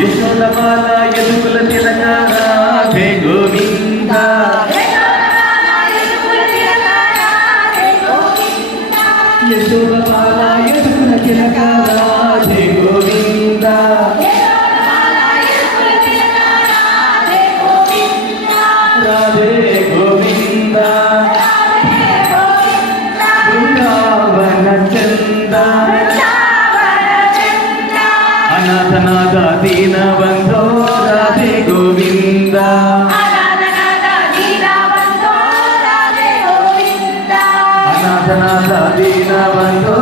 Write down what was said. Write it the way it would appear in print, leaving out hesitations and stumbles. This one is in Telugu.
యశోదమాల యదుకుల తిలక రాధే గోవింద యశోదమాల యదుకుల తిలక రాధే గోవింద రాధే గోవింద బృందావన చంద అనాథనాథ దీన బంధో రాధే గోవింద అనాథనాథ దీన బంధో